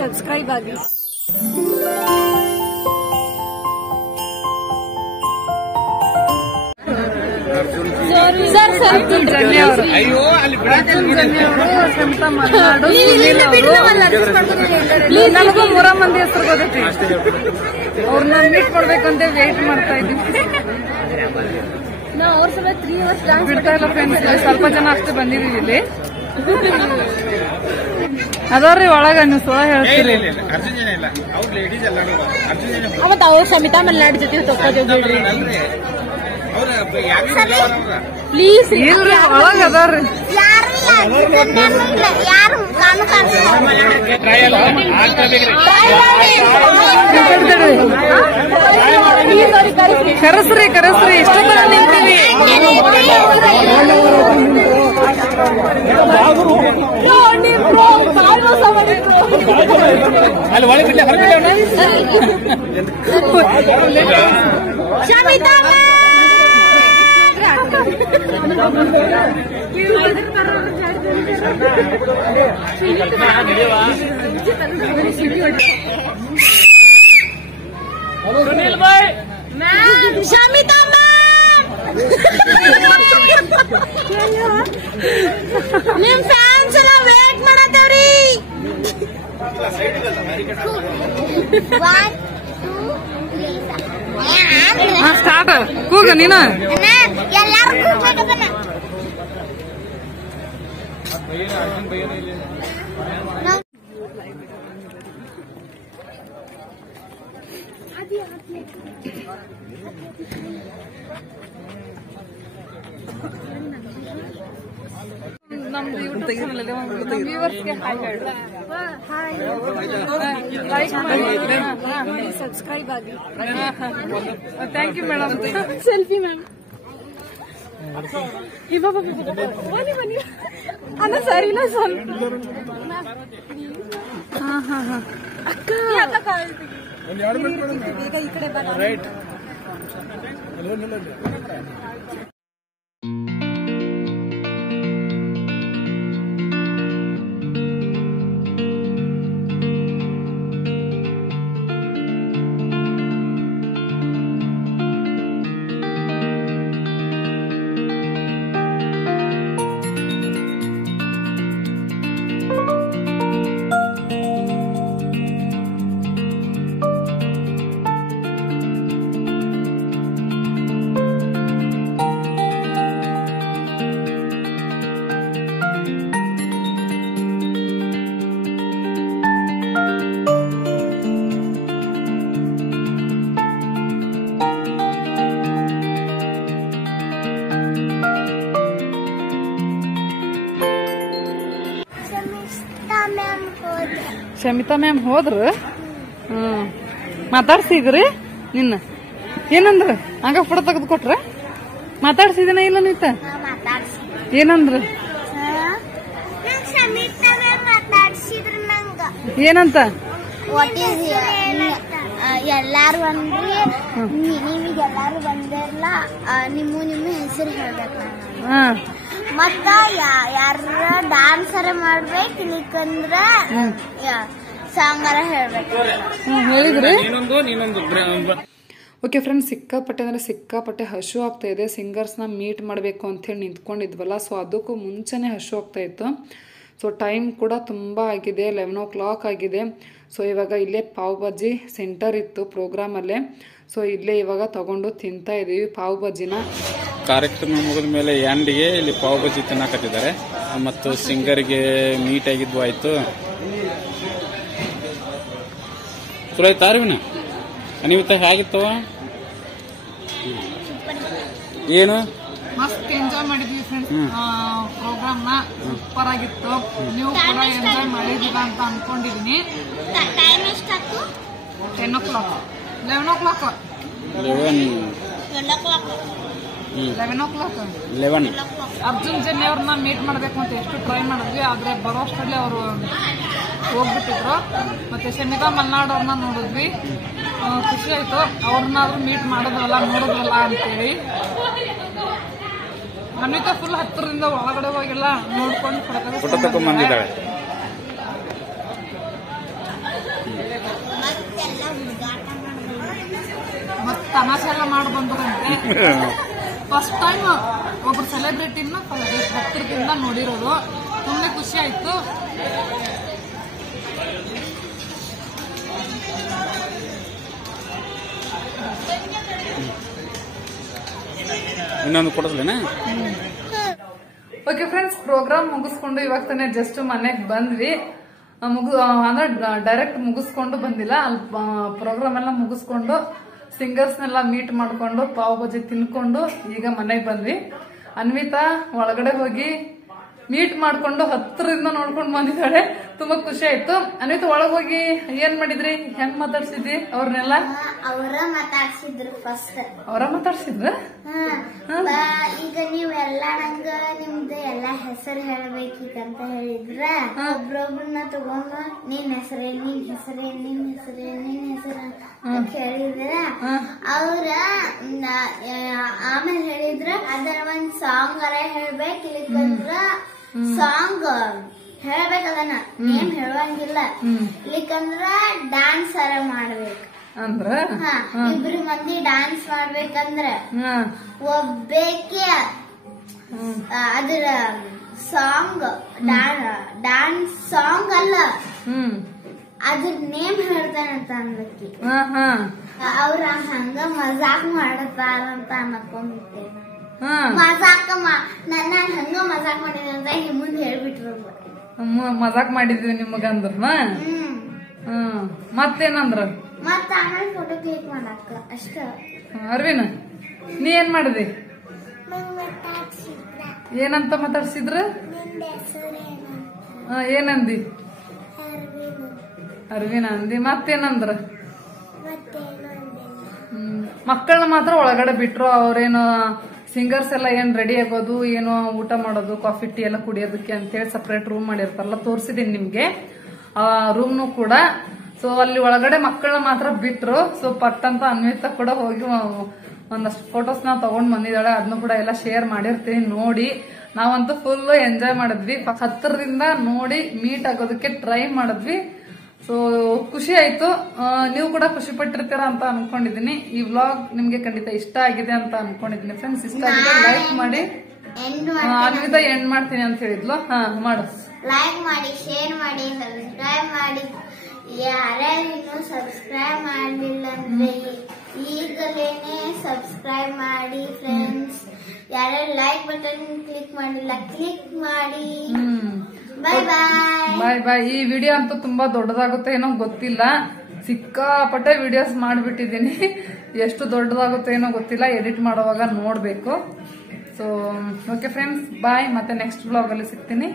Subscribe ಆಗಿ. ನನಗೂ 3 ಮಂದಿ ಹೆಸರು ಗೊತ್ತೈತಿ. ಅವ್ರನ್ನ ಮೀಟ್ ಮಾಡ್ಬೇಕಂತ ವೇಟ್ ಮಾಡ್ತಾ ಇದ್ದೀವಿ. ಬಿಡ್ತಾ ಇಲ್ಲ ಫ್ರೆಂಡ್ಸ್, ಸ್ವಲ್ಪ ಜನ ಅಷ್ಟೇ ಬಂದಿದೀವಿ ಇಲ್ಲಿ. ಅದವ್ರಿ ಒಳಗ ನೀವು ಸುಳ ಹೇಳ್ತೀರಿ. ಅವತ್ತು ಅವ್ರು ಶಮಿತಾ ಮಲ್ನಾಡ್ ಜೊತೆ ತಗೋದ್ರಿ ಪ್ಲೀಸ್. ಇಲ್ರಿ ಒಳಗ ಅದಾರ್ರಿ. ಕರೆಸ್ರಿ ಕರೆಸ್ರಿ, ಇಷ್ಟ ತರ ನಿಂತೀವಿ. ಸುನೀಲ್ ಭಾಯ್, ಶಮಿತಾ ನಿಮ್ ಫ್ಯಾನ್ಸ್ ಎಲ್ಲ ವೇಟ್ ಮಾಡತ್ತವ್ರಿ. ಸ್ಟಾರ್ಟ್ ಕೂಗ ನೀನು. ಎಲ್ಲಾರು ಕೂಗ್ಬೇಕದನ್ನ. ನಮ್ದು ಯೂಟ್ಯೂಬ್ ಚಾನಲ್ ವ್ಯೂವರ್ಸ್ಗೆ ಹಾಯ್ ಹೇಳು. ಲೈಕ್ ಮಾಡಿ, ಸಬ್ಸ್ಕ್ರೈಬ್ ಆಗಿ. Thank you madam. Selfie ma'am. ಬನ್ನಿ ಬನ್ನಿ ಅನ್ನ ಸರಿನ ಸ್ವಲ್ಪ. ಅಕ್ಕ ಬೇಗ ಈ ಕಡೆ ಬರ. ಶಮಿತಾ ಮ್ಯಾಮ್ ಹೋದ್ರ. ಮಾತಾಡ್ಸಿದ್ರಿ ನಿನ್ನ ಏನಂದ್ರ? ಹಂಗ ಫೋಟೋ ತೆಗೆದು ಕೊಟ್ರ? ಮಾತಾಡ್ಸಿದಿನ ಇಲ್ಲ ನೀತ? ಏನಂದ್ರ? ಏನಂತ? ಎಲ್ಲಾರು ಅಂದ್ರಿ ನೀವೀಗೆಲ್ಲಾರು ಬಂದಿರಲ್ಲ, ನಿಮ್ಮ ಹೆಸರು ಹೇಳ್ಬೇಕ. ಮತ್ತ ಯಾರ ಡಾನ್ಸರ ಮಾಡ್ಬೇಕು, ಇಲ್ಲಿಕಂದ್ರ ಸಾಂಗಾರ ಹೇಳ್ಬೇಕು ಹೇಳಿದ್ರಿ. ಓಕೆ ಫ್ರೆಂಡ್ಸ್, ಸಿಕ್ಕಾಪಟ್ಟೆ ಅಂದರೆ ಸಿಕ್ಕಾಪಟ್ಟೆ ಹಶು ಆಗ್ತಾ ಇದೆ. ಸಿಂಗರ್ಸ್ನ ಮೀಟ್ ಮಾಡಬೇಕು ಅಂಥೇಳಿ ನಿಂತ್ಕೊಂಡಿದ್ವಲ್ಲ, ಸೊ ಅದಕ್ಕೂ ಮುಂಚೆನೇ ಹಶು ಆಗ್ತಾ ಇತ್ತು. ಸೊ ಟೈಮ್ ಕೂಡ ತುಂಬ ಆಗಿದೆ, 11 o'clock ಆಗಿದೆ. ಸೊ ಇವಾಗ ಇಲ್ಲೇ ಪಾವ್ ಭಾಜಿ ಸೆಂಟರ್ ಇತ್ತು ಪ್ರೋಗ್ರಾಮಲ್ಲೇ. ಸೊ ಇಲ್ಲೇ ಇವಾಗ ತಗೊಂಡು ತಿಂತಾ ಇದೀವಿ ಪಾವ್ ಭಾಜಿನ. ಕಾರ್ಯಕ್ರಮ ಮುಗಿದ ಮೇಲೆ ಎಂಡಿಗೆ ಇಲ್ಲಿ ಪಾವ್ ಭಾಜಿ ತಿನ್ನಕತ್ತಿದ್ದಾರೆ. ಮತ್ತು ಸಿಂಗರ್ಗೆ ಮೀಟ್ ಆಗಿದ್ವು ಆಯ್ತು. ಚಲೋ ಆಯ್ತು ಅರಿವಿನ ನೀವು ಹೇಗಿತ್ತವ? ಏನು ಮಸ್ತ್ ಎಂಜಾಯ್ ಮಾಡಿದ್ವಿ ಫ್ರೆಂಡ್ಸ್. ಪ್ರೋಗ್ರಾಮ್ನ ಸೂಪರ್ ಆಗಿತ್ತು. ನೀವು ಕೂಡ ಎಂಜಾಯ್ ಮಾಡಿದೀರ ಅಂತ ಅನ್ಕೊಂಡಿದೀನಿ. ಟೈಮ್ ಎಷ್ಟಾಯ್ತು? 10 o'clock 11 o'clock 11 ಅರ್ಜುನ್ ಜನ್ಯ ಅವ್ರನ್ನ ಮೀಟ್ ಮಾಡಬೇಕು ಅಂತ ಎಷ್ಟು ಟ್ರೈ ಮಾಡಿದ್ವಿ, ಆದ್ರೆ ಬರೋಷ್ಟರಲ್ಲಿ ಅವರು ಹೋಗ್ಬಿಟ್ಟಿದ್ರು. ಮತ್ತೆ ಶಮಿತಾ ಮಲ್ನಾಡ್ ಅವ್ರನ್ನ ನೋಡಿದ್ವಿ, ಖುಷಿ ಆಯ್ತು. ಅವ್ರನ್ನಾದ್ರೂ ಮೀಟ್ ಮಾಡೋದ್ರಲ್ಲ ನೋಡೋದ್ರಲ್ಲ ಅಂತೇಳಿ. ನಮಿತ ಫುಲ್ ಹತ್ತಿರದಿಂದ ಒಳಗಡೆ ಹೋಗಿಲ್ಲ, ನೋಡ್ಕೊಂಡು ಫೋಟೋ ಫೋಟೋ ತಕೊಂಡ್ ಬಂದಿದ್ದಾಳೆ. ಮತ್ ತಮಾಷೆ ಎಲ್ಲ ಮಾಡಿ ಬಂದ್ರಂತೆ. ಫಸ್ಟ್ ಟೈಮ್ ಒಬ್ರು ಸೆಲೆಬ್ರಿಟಿನ ಹತ್ತಿರದಿಂದ ನೋಡಿರೋದು. ತುಂಬಾ ಖುಷಿ ಆಯ್ತು. ಇನ್ನೊಂದು ಕೊಡಿಸ್ಲೇನಾ? ಓಕೆ ಫ್ರೆಂಡ್ಸ್, ಪ್ರೋಗ್ರಾಮ್ ಮುಗಿಸ್ಕೊಂಡು ಇವಾಗ ತಾನೇ ಜಸ್ಟ್ ಮನೆಗೆ ಬಂದ್ವಿ. ಅಂದ್ರೆ ಡೈರೆಕ್ಟ್ ಮುಗಿಸ್ಕೊಂಡು ಬಂದಿಲ್ಲ. ಅಲ್ಲಿ ಪ್ರೋಗ್ರಾಮ್ ಎಲ್ಲ ಮುಗಿಸ್ಕೊಂಡು ಸಿಂಗರ್ಸ್ನೆಲ್ಲ ಮೀಟ್ ಮಾಡ್ಕೊಂಡು ಪಾವ್ ಬಜ್ಜಿ ತಿನ್ಕೊಂಡು ಈಗ ಮನೆಗೆ ಬಂದ್ವಿ. ಅನ್ವಿತಾ ಒಳಗಡೆ ಹೋಗಿ ಮೀಟ್ ಮಾಡ್ಕೊಂಡು ಹತ್ತಿರದಿಂದ ನೋಡ್ಕೊಂಡು ಬಂದಿದ್ದಾಳೆ. ತುಂಬಾ ಖುಷಿ ಆಯ್ತು. ಅನ್ವಿತಾ ಒಳಗ್ ಹೋಗಿ ಏನ್ ಮಾಡಿದ್ರಿ? ಹೆಂಗ್ ಮಾತಾಡ್ಸಿದ್ರಿ ಅವ್ರನ್ನೆಲ್ಲ? ಅವರ ಮಾತಾಡ್ಸಿದ್ರು ಫಸ್ಟ್. ಅವರ ಮಾತಾಡ್ಸಿದ್ರ? ಈಗ ನೀವೆಲ್ಲ ನಂಗ ನಿಮ್ದು ಎಲ್ಲಾ ಹೆಸರು ಹೇಳ್ಬೇಕೀಗಂತ ಹೇಳಿದ್ರ ಒಬ್ರೊಬ್ರನ್ನ ತಗೊಂಡು ನಿನ್ ಹೆಸರೇನ್ ನಿನ್ ಹೆಸರೇನ್ ನಿನ್ ಹೆಸರೇನ್ ನಿನ್ ಹೆಸರ ಅಂತ ಹೇಳಿದ್ರ ಅವ್ರ ಆಮೇಲೆ ಹೇಳಿದ್ರ ಅದರ ಒಂದ್ ಸಾಂಗ್ ಅರ ಹೇಳ್ಬೇಕು. ಇಲ್ಲಿಕಂದ್ರ ಸಾಂಗ್ ಹೇಳ್ಬೇಕದನ್ನ ನೇಮ್ ಹೇಳುವಂಗಿಲ್ಲ. ಇಲ್ಲಿಕಂದ್ರ ಡ್ಯಾನ್ಸ್ ಅರ ಮಾಡ್ಬೇಕು. ಅಂದ್ರ ಇಬ್ರು ಮಂದಿ ಡ್ಯಾನ್ಸ್ ಮಾಡ್ಬೇಕಂದ್ರ ಒಬ್ಬೇಕೆ ಅದ್ರ ಸಾಂಗ್ ಡ್ಯಾನ್ಸ್ ಸಾಂಗ್ ಅಲ್ಲ, ಅದ್ರ ನೇಮ್ ಹೇಳ್ತಾನಂತ ಅನ್ಲಕ್ಕಿ. ಅವ್ರ ಹಂಗ ಮಜಾಕ್ ಮಾಡತಾರಂತ ಅನ್ಕೊಂಡಿದ್ದೆ. ಮಜಾಕ್ ನನ್ನ ಹಂಗ ಮಜಾಕ್ ಮಾಡಿದೆ ಅಂತ ಮುಂದೆ ಹೇಳ್ಬಿಟ್ರು. ಮಜಾಕ್ ಮಾಡಿದ್ವಿ ನಿಮಗಂದ್ರ. ಮತ್ತೇನಂದ್ರ? ಮತ್ತ ಆಮೇಲೆ ಫೋಟೋ ಕ್ಲಿಕ್ ಮಾಡಕ್ಕ ಅಷ್ಟ. ಅರ್ವಿನ, ನೀ ಏನ್ ಮಾಡಿದಿ? ಏನಂತ ಮಾತಾಡ್ಸಿದ್ರ? ಏನಂದಿ? ಅರ್ವಿನ ಅಂದಿ. ಮತ್ತೇನಂದ್ರ? ಮಕ್ಕಳನ್ನ ಮಾತ್ರ ಒಳಗಡೆ ಬಿಟ್ರು. ಅವ್ರೇನು ಸಿಂಗರ್ಸ್ ಎಲ್ಲ ಏನ್ ರೆಡಿ ಆಗೋದು, ಏನೋ ಊಟ ಮಾಡೋದು, ಕಾಫಿ ಟೀ ಎಲ್ಲ ಕುಡಿಯೋದಕ್ಕೆ ಅಂತೇಳಿ ಸಪರೇಟ್ ರೂಮ್ ಮಾಡಿರ್ತಾರಲ್ಲ, ತೋರಿಸಿದೀನಿ ನಿಮ್ಗೆ ಆ ರೂಮ್ನು ಕೂಡ. ಸೊ ಅಲ್ಲಿ ಒಳಗಡೆ ಮಕ್ಕಳನ್ನ ಮಾತ್ರ ಬಿಟ್ರು. ಸೊ ಪಟ್ಟಂತ ಅನ್ವಿತಾ ಕೂಡ ಹೋಗಿ ಒಂದಷ್ಟು ಫೋಟೋಸ್ ನ ತಗೊಂಡ್ ಬಂದಿದ್ದಾಳೆ. ಅದನ್ನು ಕೂಡ ಎಲ್ಲ ಶೇರ್ ಮಾಡಿರ್ತೀನಿ ನೋಡಿ. ನಾವಂತೂ ಫುಲ್ ಎಂಜಾಯ್ ಮಾಡಿದ್ವಿ. ಹತ್ತಿರದಿಂದ ನೋಡಿ ಮೀಟ್ ಆಗೋದಕ್ಕೆ ಟ್ರೈ ಮಾಡಿದ್ವಿ. ಸೊ ಖುಷಿ ಆಯ್ತು. ನೀವು ಕೂಡ ಖುಷಿ ಪಟ್ಟಿರ್ತೀರಾ ಅಂತ ಅನ್ಕೊಂಡಿದೀನಿ. ಈ ವ್ಲಾಗ್ ನಿಮ್ಗೆ ಖಂಡಿತ ಇಷ್ಟ ಆಗಿದೆ ಅಂತ ಅನ್ಕೊಂಡಿದೀನಿ ಫ್ರೆಂಡ್ಸ್. ಇಷ್ಟ ಆಗಿದೆ ಲೈಕ್ ಮಾಡಿ. ಅನ್ವಿತಾ ಎಂಡ್ ಮಾಡ್ತೀನಿ ಅಂತ ಹೇಳಿದ್ಲು. ಮಾಡು. ಲೈಕ್ ಮಾಡಿ, ಶೇರ್ ಮಾಡಿ, ಸಬ್ಸ್ಕ್ರೈಬ್ ಮಾಡಿ. ಯಾರ್ಯಾರು ಇನ್ನೂ ಸಬ್ಸ್ಕ್ರೈಬ್ ಮಾಡಲಿಲ್ಲ ಅಂದ್ರೆ ಈಗಲೇನೆ ಸಬ್ಸ್ಕ್ರೈಬ್ ಮಾಡಿ ಫ್ರೆಂಡ್ಸ್. ಯಾರ್ಯಾರು ಲೈಕ್ ಬಟನ್ ಕ್ಲಿಕ್ ಮಾಡಿಲ್ಲ ಕ್ಲಿಕ್ ಮಾಡಿ. ಬಾಯ್ ಬಾಯ್. ಬಾಯ್ ಬಾಯ್. ಈ ವಿಡಿಯೋ ಅಂತೂ ತುಂಬಾ ದೊಡ್ಡದಾಗುತ್ತೆ ಏನೋ ಗೊತ್ತಿಲ್ಲ. ಸಿಕ್ಕಾಪಟ್ಟೆ ವಿಡಿಯೋಸ್ ಮಾಡಿಬಿಟ್ಟಿದ್ದೀನಿ. ಎಷ್ಟು ದೊಡ್ಡದಾಗುತ್ತೆ ಏನೋ ಗೊತ್ತಿಲ್ಲ. ಎಡಿಟ್ ಮಾಡುವಾಗ ನೋಡ್ಬೇಕು. ಸೊ ಓಕೆ ಫ್ರೆಂಡ್ಸ್, ಬಾಯ್. ಮತ್ತೆ ನೆಕ್ಸ್ಟ್ ಬ್ಲಾಗ್ ಅಲ್ಲಿ ಸಿಗ್ತೀನಿ.